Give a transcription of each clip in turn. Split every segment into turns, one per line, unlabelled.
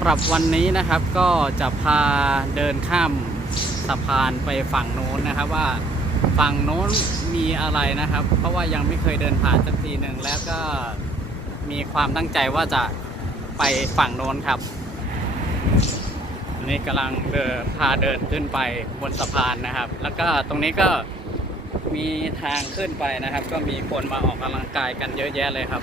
ำหรับวันนี้นะครับก็จะพาเดินข้ามสะพานไปฝั่งโน้นนะครับว่าฝั่งโน้นมีอะไรนะครับ เพราะว่ายังไม่เคยเดินผ่านสักทีหนึ่งแล้วก็มีความตั้งใจว่าจะไปฝั่งโน้นครับนนี่กำลังเดินพาเดินขึ้นไปบนสะพานนะครับ แล้วก็ตรงนี้ก็มีทางขึ้นไปนะครับ ก็มีคนมาออกกำลังกายกันเยอะแยะเลยครับ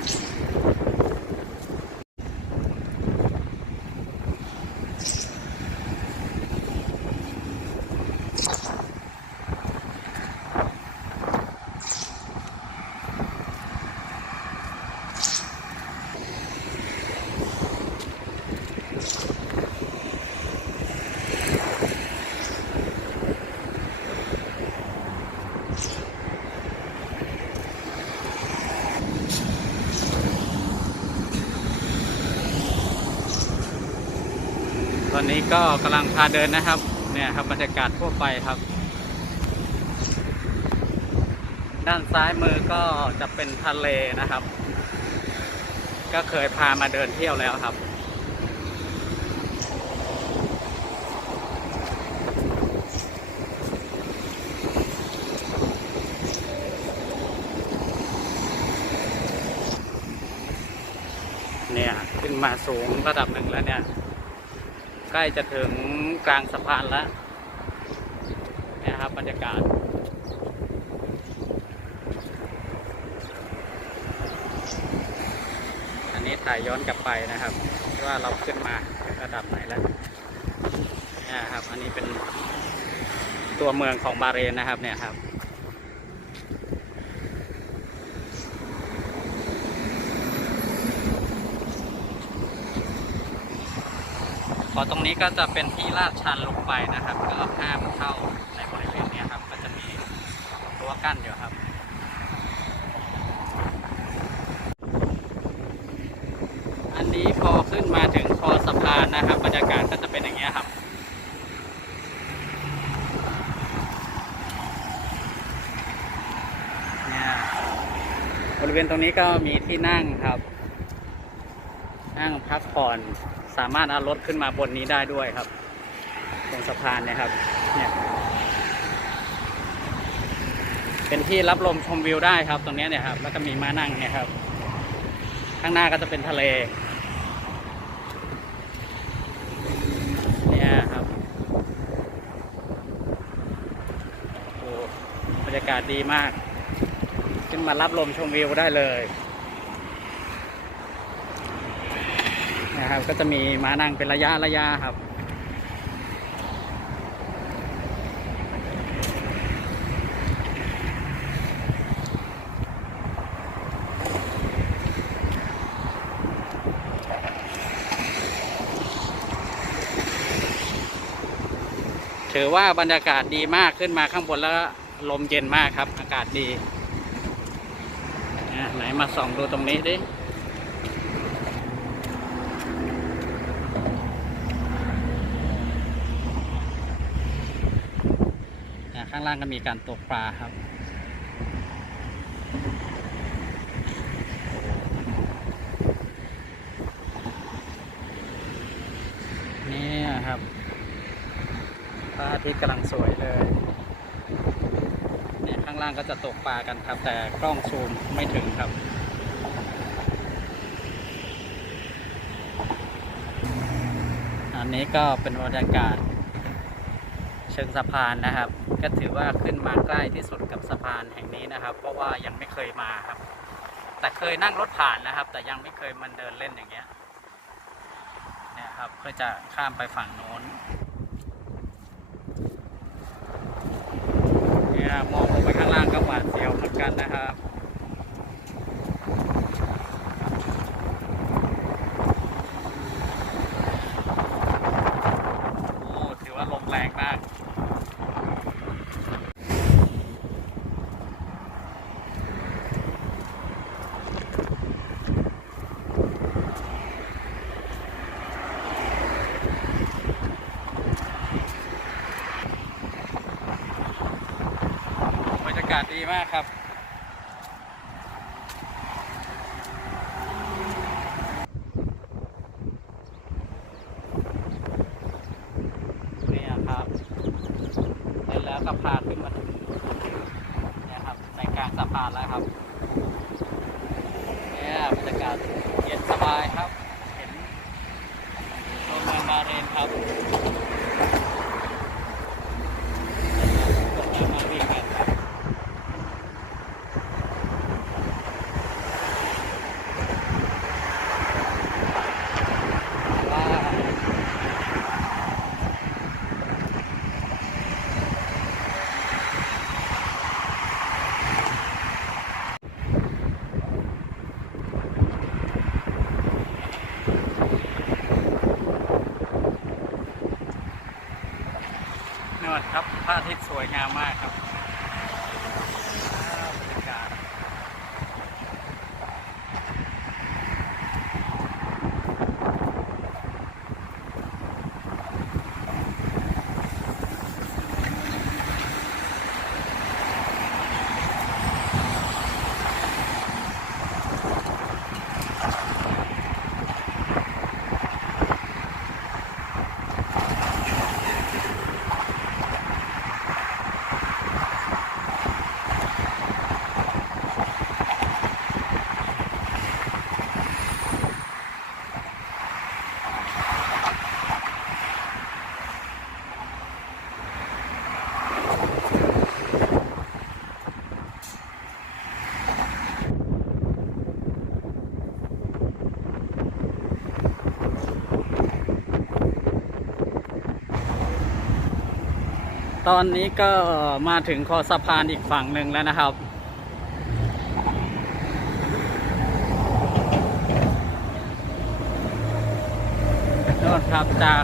นี้ก็กำลังพาเดินนะครับ เนี่ยครับบรรยากาศทั่วไปครับ ด้านซ้ายมือก็จะเป็นทะเลนะครับ ก็เคยพามาเดินเที่ยวแล้วครับเนี่ย ขึ้นมาสูงระดับหนึ่งแล้วเนี่ย ใกล้จะถึงกลางสะพานแล้วนี่ยครับบรรยากาศ อันนี้ถ่ายย้อนกลับไปนะครับ ว่าเราขึ้นมาระดับไหนแล้วนี่ครับ อันนี้เป็นตัวเมืองของบาเรนนะครับเนี่ยครับ อตรงนี้ก็จะเป็นที่ลาดชันลงไปนะครับ ก็ห้ามเข้าในบริเวณนี้ครับ ก็จะมีรั้วกั้นอยู่ครับอันนี้พอขึ้นมาถึงคอสะพานนะครับบรรยากาศก็จะเป็นอย่างเงี้ครับเนี่ยบริเวณตรงนี้ก็มีที่นั่งครับ นั่งพักผ่อน สามารถเอารถขึ้นมาบนนี้ได้ด้วยครับ ตรงสะพานเนี่ยครับเนี่ยเป็นที่รับลมชมวิวได้ครับ ตรงนี้เนี่ยครับ แล้วก็มีม้านั่งเนี่ยครับ ข้างหน้าก็จะเป็นทะเลเนี่ยครับโอ้บรรยากาศดีมาก ขึ้นมารับลมชมวิวได้เลย นะครับ ก็จะมีม้านั่งเป็นระยะระยะครับถือว่าบรรยากาศดีมากขึ้นมาข้างบนแล้วลมเย็นมากครับ อากาศดี ไหนมาส่องดูตรงนี้ดิ อ่าข้าง ล่างก็มีการตกปลาครับนี่ครับพระอาทิตย์กำลังสวยเลยเนี่ยข้างล่างก็จะตกปลากันครับ แต่กล้องซูมไม่ถึงครับอันนี้ก็เป็นบรรยากาศ ชิงสะพานนะครับ ก็ถือว่าขึ้นมาใกล้ที่สุดกับสะพานแห่งนี้นะครับ เพราะว่ายังไม่เคยมาครับ แต่เคยนั่งรถผ่านนะครับ แต่ยังไม่เคยมันเดินเล่นอย่างเงี้ยเนี่ยครับเพื่อจะข้ามไปฝั่งโน้นเนี่ยมองลงไปข้างล่างาศดีมากครับ เนี่ยครับเสร็จแล้วสะพานขึ้นมาถึงเนี่ยครับในกลางสะพานแล้วครับ เนี่ยบรรยากาศเย็นสบายครับ เห็นลมแมงมาเรนครับ นวดครับพระอาทิตย์สวยงามมากครับ ตอนนี้ก็มาถึงคอสะพานอีกฝั่งหนึ่งแล้วนะครับโน่นครับจาก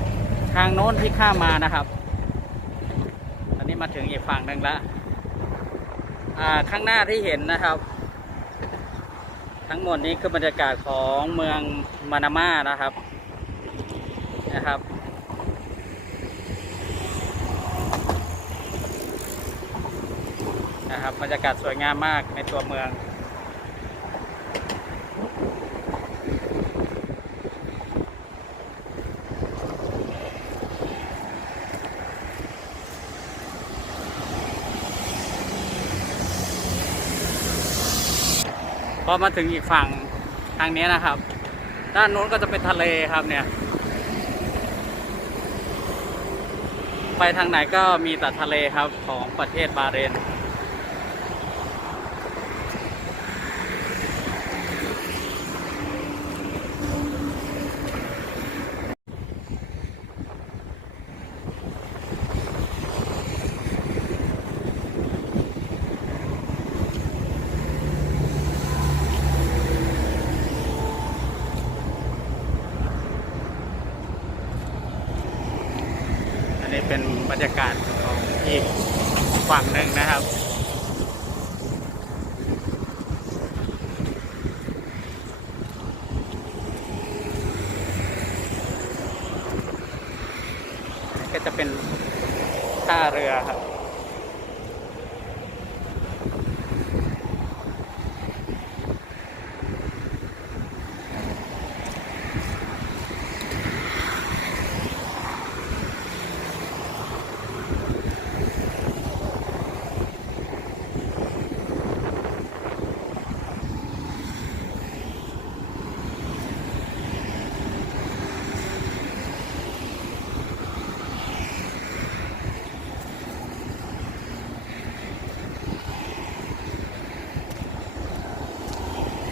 ทางโน้นที่ข้ามมานะครับ ตอนนี้มาถึงอีกฝั่งหนึ่งแล้ว อ่าข้างหน้าที่เห็นนะครับ ทั้งหมดนี้คือบรรยากาศของเมืองมานาม่านะครับ นะครับ นะครับบรรยากาศสวยงามมากในตัวเมือง พอมาถึงอีกฝั่งทางนี้นะครับ ด้านนู้นก็จะเป็นทะเลครับเนี่ยไปทางไหนก็มีแต่ทะเลครับของประเทศบาเรนนี้เป็นบ รยากาศของอีกฝั่งหนึ่งนะครับ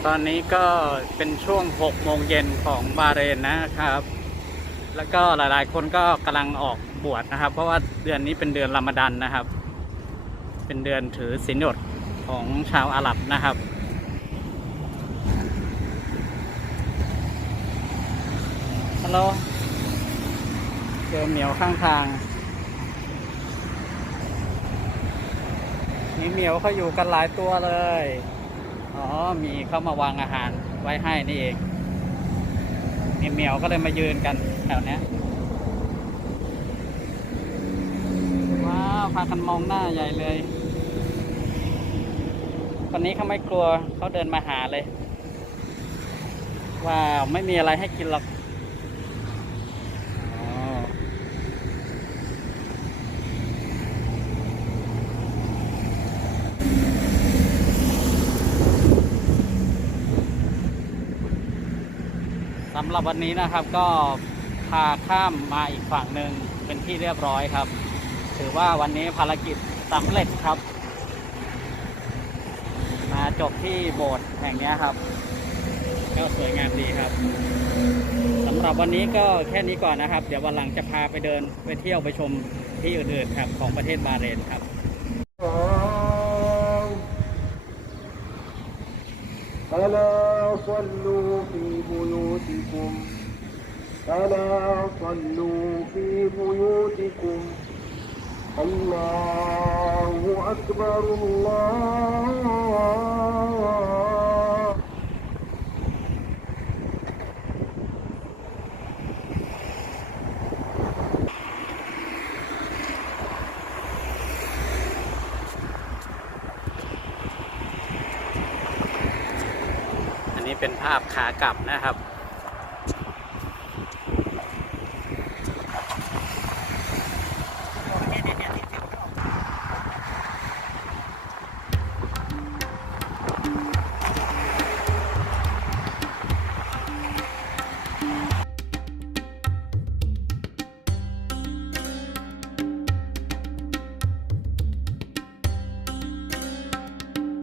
ตอนนี้ก็เป็นช่วง 6 โมงเย็นของบาเรนนะครับ แล้วก็หลายๆ คนก็กำลังออกบวชนะครับ เพราะว่าเดือนนี้เป็นเดือนรอมฎอนนะครับ เป็นเดือนถือศีลอดของชาวอาหรับนะครับฮัลโหลเจอเหมียวข้างทางมีเหมียวเขาอยู่กันหลายตัวเลย อ๋อ มีเข้ามาวางอาหารไว้ให้นี่เองมีเหมียวก็เลยมายืนกันแถวนี้ว้าวพากันมองหน้าใหญ่เลยคนนี้เขาไม่กลัวเขาเดินมาหาเลยว้าวไม่มีอะไรให้กินหรอกอ๋อ สำหรับวันนี้นะครับก็พาข้ามมาอีกฝั่งหนึ่งเป็นที่เรียบร้อยครับ ถือว่าวันนี้ภารกิจสำเร็จครับ มาจบที่โบสถ์แห่งนี้ครับ ก็สวยงามดีครับสำหรับวันนี้ก็แค่นี้ก่อนนะครับ เดี๋ยววันหลังจะพาไปเดินไปเที่ยวไปชมที่อื่นๆครับของประเทศบาเรนครับ
ألا صلوا في بيوتكم ألا صلوا في بيوتكم. الله أكبر الله.
เป็นภาพขากลับนะครับ